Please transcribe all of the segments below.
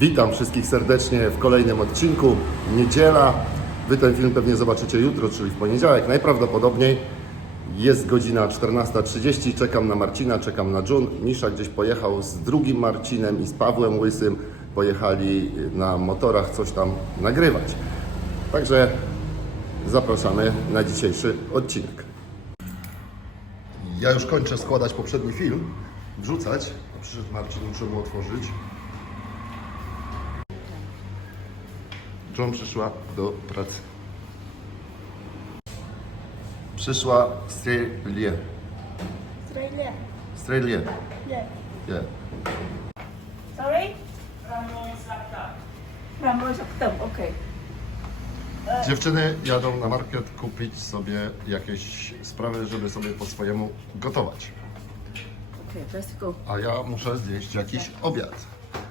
Witam wszystkich serdecznie w kolejnym odcinku. Niedziela. Wy ten film pewnie zobaczycie jutro, czyli w poniedziałek. Najprawdopodobniej jest godzina 14.30. Czekam na Marcina, czekam na Jun. Misza gdzieś pojechał z drugim Marcinem i z Pawłem Łysym. Pojechali na motorach coś tam nagrywać. Także zapraszamy na dzisiejszy odcinek. Ja już kończę składać poprzedni film, wrzucać. Przyszedł Marcin, muszę mu otworzyć. John przyszła do pracy. Przyszła z Australia. Australia. Australia. Yeah. Yeah. Sorry? Ramo Zaktam, okej. Dziewczyny jadą na market kupić sobie jakieś sprawy, żeby sobie po swojemu gotować. Okej, let's go. A ja muszę zjeść jakiś obiad.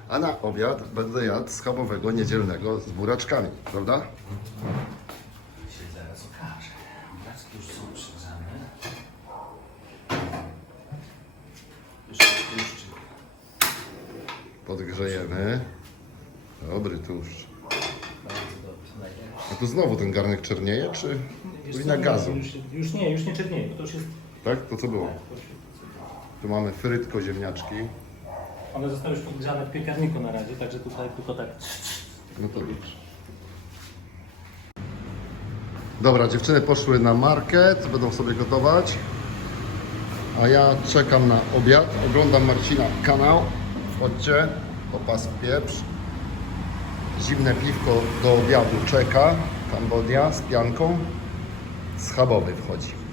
A na obiad będę jadł schabowego niedzielnego z buraczkami, prawda? się zaraz okaże. Obrazki już są przygrzane. Tłuszczyk. Podgrzejemy. Dobry tłuszcz. Bardzo dobrze. Najlepszy. A tu znowu ten garnek czernieje, czy Wiesz co, gazu? Już, już nie, już nie czernieje, bo to już jest... Tak? To co było? już jest- Tu mamy frytko ziemniaczki. One zostały już podgrzane w piekarniku na razie, także tutaj tylko tak... No to dobrze. Dobra, dziewczyny poszły na market, będą sobie gotować. A ja czekam na obiad. Oglądam Marcina kanał. Wchodźcie, opas w pieprz. Zimne piwko do obiadu czeka. Kambodia z pianką. Schabowy wchodzi.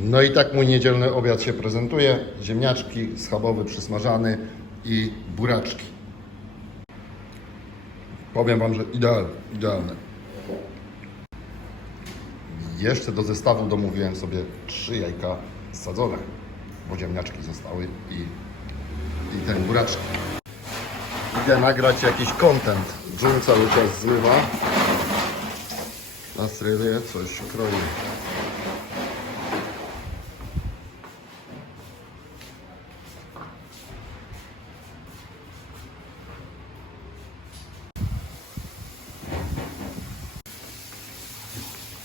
No i tak mój niedzielny obiad się prezentuje. Ziemniaczki, schabowy przysmażany i buraczki. Powiem Wam, że idealne, idealne. Jeszcze do zestawu domówiłem sobie trzy jajka sadzone, bo ziemniaczki zostały i, i ten buraczki. Idę nagrać jakiś content. Cały czas zmywa. Australia coś kroi.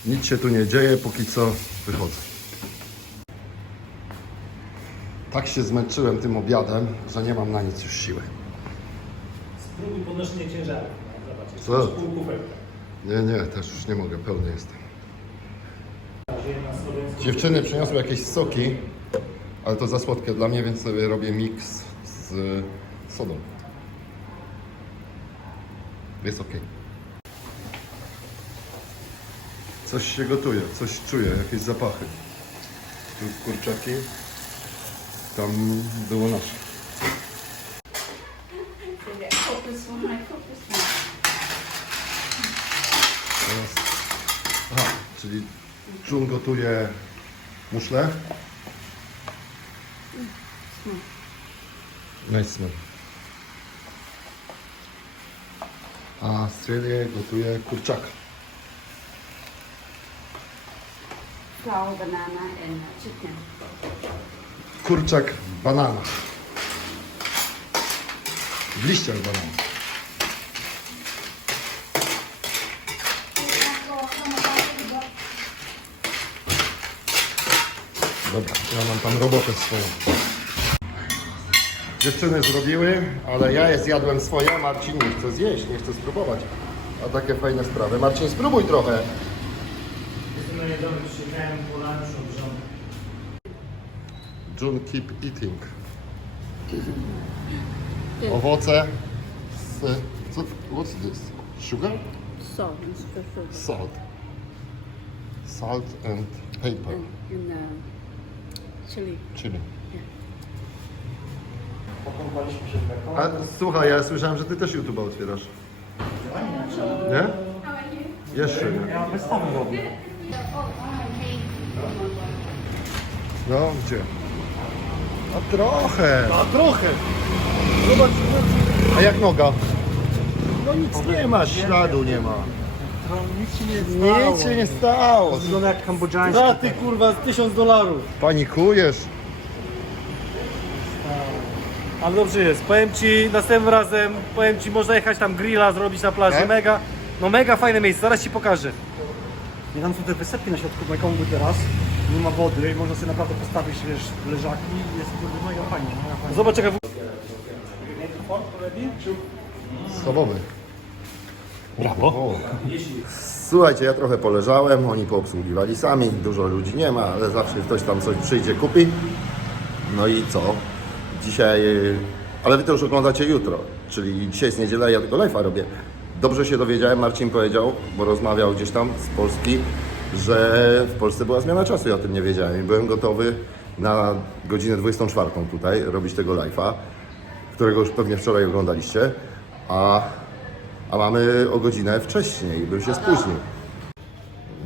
Nic się tu nie dzieje, póki co wychodzę. Tak się zmęczyłem tym obiadem, że nie mam na nic już siły. Spróbuj podnoszenie ciężaru. Zobacz, jest pół kubełka. Nie, nie, też już nie mogę, pełny jestem. Dziewczyny przyniosły jakieś soki, ale to za słodkie dla mnie, więc sobie robię miks z sodą. Jest ok. Coś się gotuje, coś czuję, jakieś zapachy. Tu kurczaki, tam było nasze. Teraz... Aha, czyli Jun gotuje muszle. Nice. A Australia gotuje kurczaka. Flour, banana and chicken. Kurczak banana. W liściach banana. Dobra, ja mam tam robotę swoją. Dziewczyny zrobiły, ale ja je zjadłem swoje, Marcin nie chce zjeść, nie chce spróbować. A takie fajne sprawy. Marcin, spróbuj trochę. Jestem na niedomy, przyjechałem po lunchu od żony. June keep eating. Owoce z... Co? What's this? Sugar? Salt and. Salt. Salt and pepper. And, and uh, chili. Chili. Pokąpaliśmy się w mleko. A słuchaj, ja słyszałem, że ty też YouTube'a otwierasz. Nie? Jeszcze nie. Ja wystawy robię. No, gdzie? A trochę. A trochę. Zobacz, A jak noga? No nic nie ma, śladu nie ma. no, nic się nie stało. Nic się nie stało. Wygląda jak kambodżański. Straty kurwa z tysiąc dolarów. Panikujesz? Ale dobrze jest. Powiem Ci, następnym razem, powiem Ci, można jechać tam grilla zrobić na plaży. Nie? Mega, no mega fajne miejsce, zaraz Ci pokażę. Nie tam są te wysepki na środku Mekong teraz. Nie ma wody i można sobie naprawdę postawić, wiesz, leżaki. Jest kurde mega fajnie. Mega fajnie. Zobacz jaka... Schabowy. Brawo. Słuchajcie, ja trochę poleżałem, oni poobsługiwali sami, dużo ludzi nie ma, ale zawsze ktoś tam coś przyjdzie, kupi. No i co? Dzisiaj, ale wy to już oglądacie jutro, czyli dzisiaj jest niedziela, ja tylko live'a robię. Dobrze się dowiedziałem, Marcin powiedział, bo rozmawiał gdzieś tam z Polski, że w Polsce była zmiana czasu, ja o tym nie wiedziałem i byłem gotowy na godzinę 24 tutaj robić tego live'a, którego już pewnie wczoraj oglądaliście, a a mamy o godzinę wcześniej, bym się spóźnił.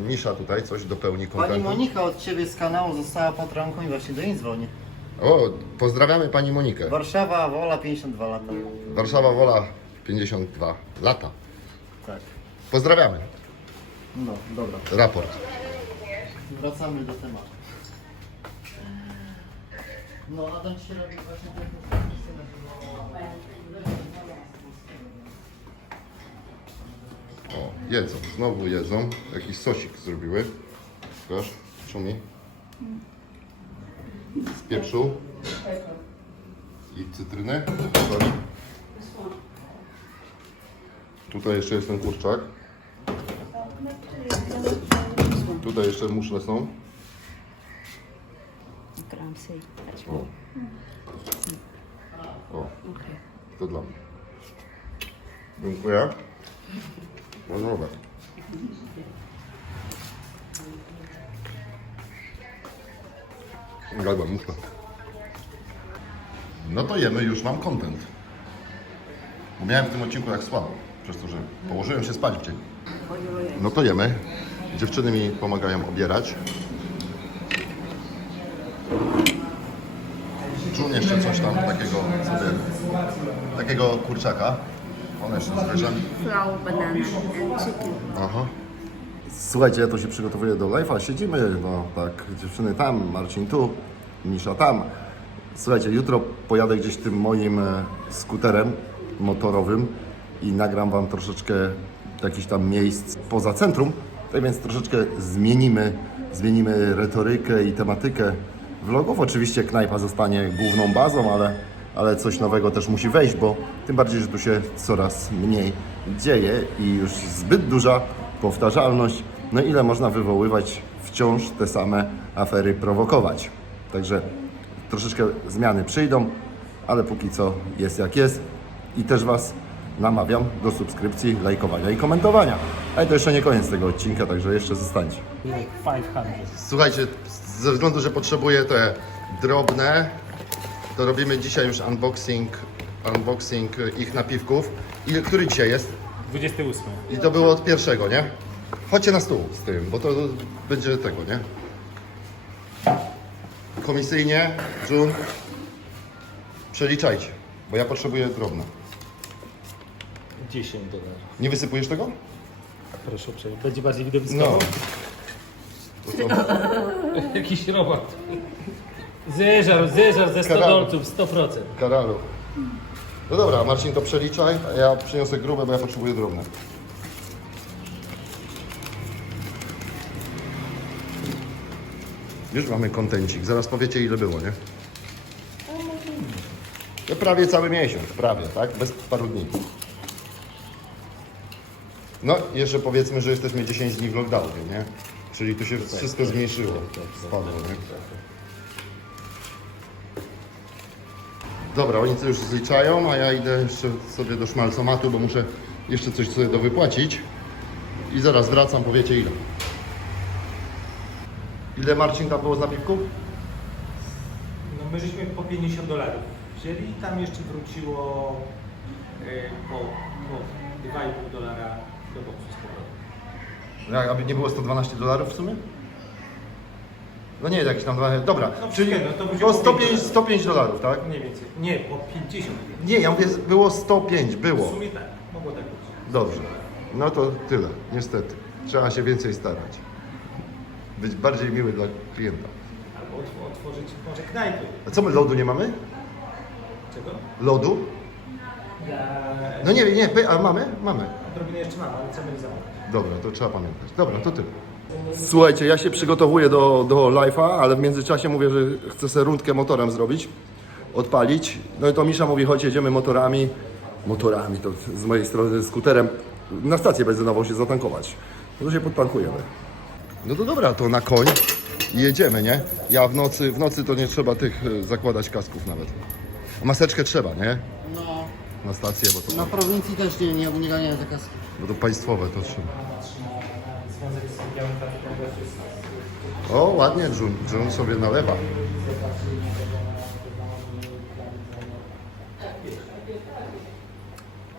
Misza tutaj coś dopełni Pani kontentu. Monika od Ciebie z kanału została patronką i właśnie do niej dzwoni. O, pozdrawiamy Pani Monikę. Warszawa, Wola, 52 lata. Warszawa Wola 52 lata. Tak. Pozdrawiamy. No, dobra. Raport. Wracamy do tematu. No, Adam się robi właśnie ten O, jedzą, znowu jedzą. Jakiś sosik zrobiły. Pokaż, szumi. Z pieprzu. I cytryny. Soli. Tutaj jeszcze jest ten kurczak. Tutaj jeszcze muszle są. O. O, to dla mnie. Dziękuję. No dobra. Gadłem, muszę. No to jemy, już mam content. Bo miałem w tym odcinku jak słabo, przez to, że położyłem się spać w dzień. No to jemy. Dziewczyny mi pomagają obierać. Czun jeszcze coś tam takiego sobie, takiego kurczaka. One jeszcze z ryżem. Flour, banana, and chicken. Aha. Słuchajcie, ja to się przygotowuję do live'a, siedzimy, no tak, dziewczyny tam, Marcin tu, Misza tam. Słuchajcie, jutro pojadę gdzieś tym moim e, skuterem motorowym i nagram Wam troszeczkę jakichś tam miejsc poza centrum, tak więc troszeczkę zmienimy, zmienimy retorykę i tematykę vlogów. Oczywiście knajpa zostanie główną bazą, ale, ale coś nowego też musi wejść, bo tym bardziej, że tu się coraz mniej dzieje i już zbyt duża powtarzalność. No ile można wywoływać wciąż te same afery prowokować. Także troszeczkę zmiany przyjdą, ale póki co jest jak jest i też Was namawiam do subskrypcji, lajkowania i komentowania. Ale to jeszcze nie koniec tego odcinka, także jeszcze zostańcie. 500. Słuchajcie, ze względu, że potrzebuję te drobne, to robimy dzisiaj już unboxing, unboxing ich napiwków. I który dzisiaj jest? 28. I to było od pierwszego, nie? Chodźcie na stół z tym, bo to będzie tego, nie? Komisyjnie, Jun, przeliczajcie, bo ja potrzebuję drobne. 10 dolarów. Nie wysypujesz tego? Proszę uprzejmie. Będzie bardziej widowiskowo? No. To? Jakiś robot. Zeżar, zeżar ze 100 Karamy. dolców, 100%. Karalu. No dobra, Marcin, to przeliczaj, a ja przyniosę grube, bo ja potrzebuję drobne. Już mamy kontencik, zaraz powiecie ile było, nie? To prawie cały miesiąc, prawie, tak? Bez paru dni. No, jeszcze powiedzmy, że jesteśmy 10 dni w lockdownie, nie? Czyli tu się wszystko zmniejszyło, spadło, nie? Dobra, oni to już zliczają, a ja idę jeszcze sobie do szmalcomatu, bo muszę jeszcze coś sobie do wypłacić. I zaraz wracam, powiecie ile. Ile Marcin tam było z napiwków? No my żeśmy po 50 dolarów wzięli i tam jeszcze wróciło y, po, po 2,5 dolara powrotem. Jak, aby nie było 112 dolarów w sumie? No nie, jakieś tam... Dobra, No, czyli no to będzie było po 105, 50. 105 dolarów, tak? Mniej więcej. Nie, po 50. Nie, ja mówię, było 105, W było. sumie tak, mogło tak być. Dobrze. No to tyle, niestety. Trzeba się więcej starać. Być bardziej miły dla klienta. Albo otw- otworzyć może knajpy. A co my lodu nie mamy? Czego? Lodu? No nie, nie, a mamy? Mamy. Odrobinę jeszcze mam, ale co będzie za. Dobra, to trzeba pamiętać. Dobra, to tyle. Słuchajcie, ja się przygotowuję do, do live'a, ale w międzyczasie mówię, że chcę sobie rundkę motorem zrobić, odpalić. No i to Misza mówi, chodź, jedziemy motorami. Motorami, to z mojej strony skuterem. Na stację benzynową się zatankować. No to się podtankujemy. No to dobra, to na koń i jedziemy, nie? Ja w nocy, w nocy to nie trzeba tych y, zakładać kasków nawet. A maseczkę trzeba, nie? No, Na stację, bo to, na prowincji też nie, nie, nie ganiają te kaski. bo to państwowe to jest O, ładnie, Jun, Jun sobie nalewa.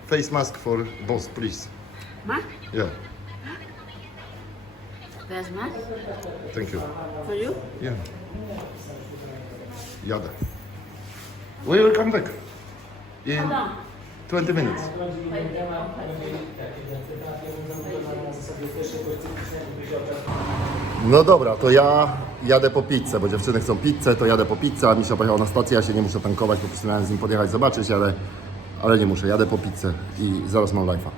Face mask for boss, please. Ma? Yeah, Where's ma? thank you. For you? Yeah. Jadę. We will come back in 20 minutes. No dobra, to ja jadę po pizzę, bo dziewczyny chcą pizzę, to jadę po pizzę, a Misza pojechał na stację, ja się nie muszę tankować, prostu miałem z nim podjechać, zobaczyć, ale, ale nie muszę, jadę po pizzę i zaraz mam live'a.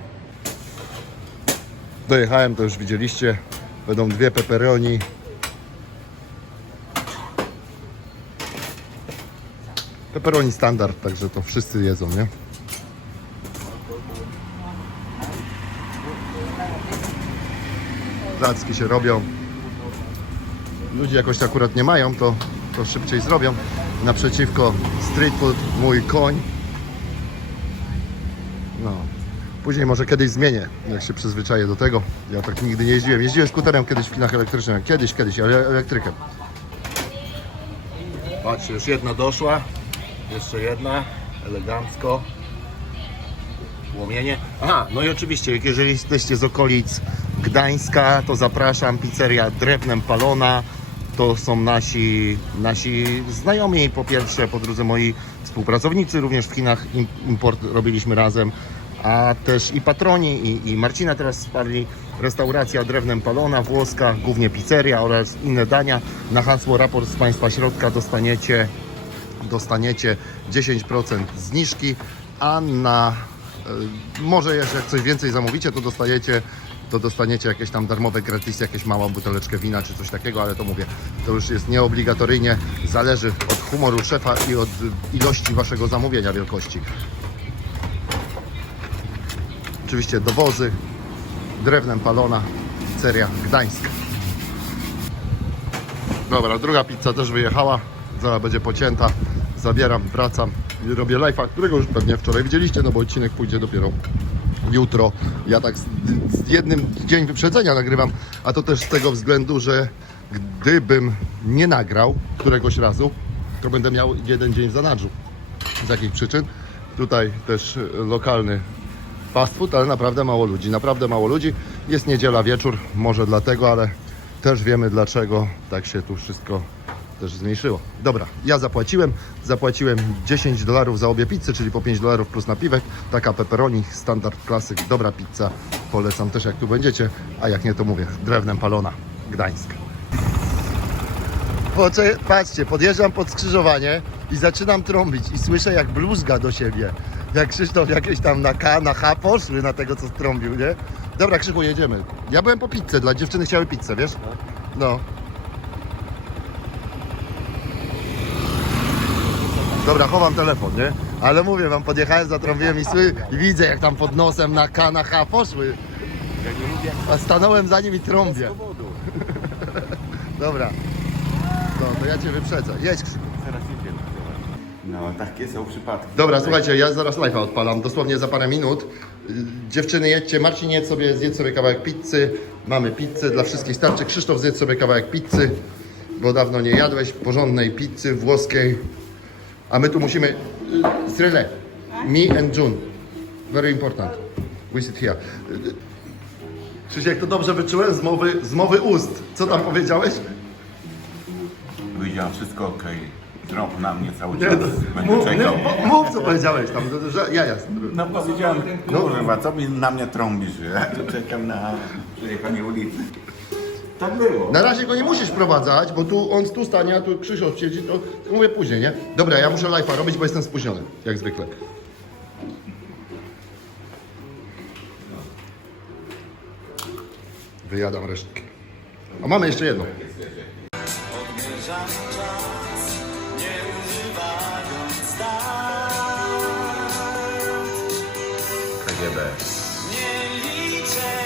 Dojechałem, to już widzieliście, będą dwie pepperoni, Pepperoni standard, także to wszyscy jedzą, nie? Zacki się robią. Ludzie jakoś akurat nie mają, to, to szybciej zrobią. Naprzeciwko street food, mój koń. No. Później może kiedyś zmienię, jak się przyzwyczaję do tego. Ja tak nigdy nie jeździłem. Jeździłem skuterem kiedyś w kinach elektrycznych. Kiedyś, kiedyś, ale elektrykiem. Patrzcie, już jedna doszła. Jeszcze jedna. Elegancko. Płomienie. Aha, no i oczywiście, jeżeli jesteście z okolic Gdańska, to zapraszam. Pizzeria Drewnem Palona. To są nasi, nasi znajomi, po pierwsze, po drugie moi współpracownicy, również w Chinach im- import robiliśmy razem, a też i patroni, i, i Marcina teraz wsparli. Restauracja Drewnem Palona, włoska, głównie pizzeria oraz inne dania. Na hasło raport z Państwa Środka dostaniecie dostaniecie 10% zniżki, a na e, może jeszcze jak coś więcej zamówicie, to dostajecie to dostaniecie jakieś tam darmowe gratis, jakieś małą buteleczkę wina czy coś takiego, ale to mówię, to już jest nieobligatoryjnie, zależy od humoru szefa i od ilości waszego zamówienia wielkości. Oczywiście dowozy, drewnem palona, pizzeria Gdańsk. Dobra, druga pizza też wyjechała. Zaraz będzie pocięta. Zabieram, wracam i robię live'a, którego już pewnie wczoraj widzieliście, no bo odcinek pójdzie dopiero jutro. Ja tak z, z jednym dzień wyprzedzenia nagrywam, a to też z tego względu, że gdybym nie nagrał któregoś razu, to będę miał jeden dzień w zanadrzu. Z jakich przyczyn? Tutaj też lokalny fast food, ale naprawdę mało ludzi. Naprawdę mało ludzi. Jest niedziela wieczór, może dlatego, ale też wiemy dlaczego tak się tu wszystko też zmniejszyło. Dobra, ja zapłaciłem. Zapłaciłem 10 dolarów za obie pizze, czyli po 5 dolarów plus napiwek. Taka pepperoni, standard klasyk, dobra pizza. Polecam też jak tu będziecie, a jak nie to mówię, drewnem palona, Gdańsk. Pocze- patrzcie, podjeżdżam pod skrzyżowanie i zaczynam trąbić i słyszę jak bluzga do siebie. Jak Krzysztof jakieś tam na K, na H poszły na tego, co strąbił, nie? Dobra, Krzychu, jedziemy. Ja byłem po pizzę, dla dziewczyny chciały pizzę, wiesz? No. Dobra, chowam telefon, nie? Ale mówię wam, podjechałem, zatrąbiłem i, sły, i widzę jak tam pod nosem na K, na H poszły. A stanąłem za nim i trąbię. Dobra. No, to ja cię wyprzedzę. Jedź Krzyku. No, takie są przypadki. Dobra, słuchajcie, ja zaraz live'a odpalam, dosłownie za parę minut. Dziewczyny, jedźcie, Marcin jedz sobie, zjedz sobie kawałek pizzy. Mamy pizzę, dla wszystkich starczy. Krzysztof, zjedz sobie kawałek pizzy, bo dawno nie jadłeś porządnej pizzy włoskiej. A my tu musimy... y, Sryle, me and June. Very important. We sit here. Krzysiek, to dobrze wyczułem z mowy, z mowy ust. Co tam powiedziałeś? Powiedziałem wszystko ok. Trąb na mnie cały czas. no, Będę mów, czekał. nie, mów, co powiedziałeś tam, że ja jestem. No powiedziałem, kurwa, co mi na mnie trąbisz? Ja tu czekam na przejechanie ulicy. Tak było. Na razie go nie musisz wprowadzać, bo tu on tu stanie, a tu Krzysztof siedzi, to, to mówię później, nie? Dobra, ja muszę live'a robić, bo jestem spóźniony, jak zwykle. Wyjadam resztki. A mamy jeszcze jedno. KGB. Nie liczę godzin i lat Do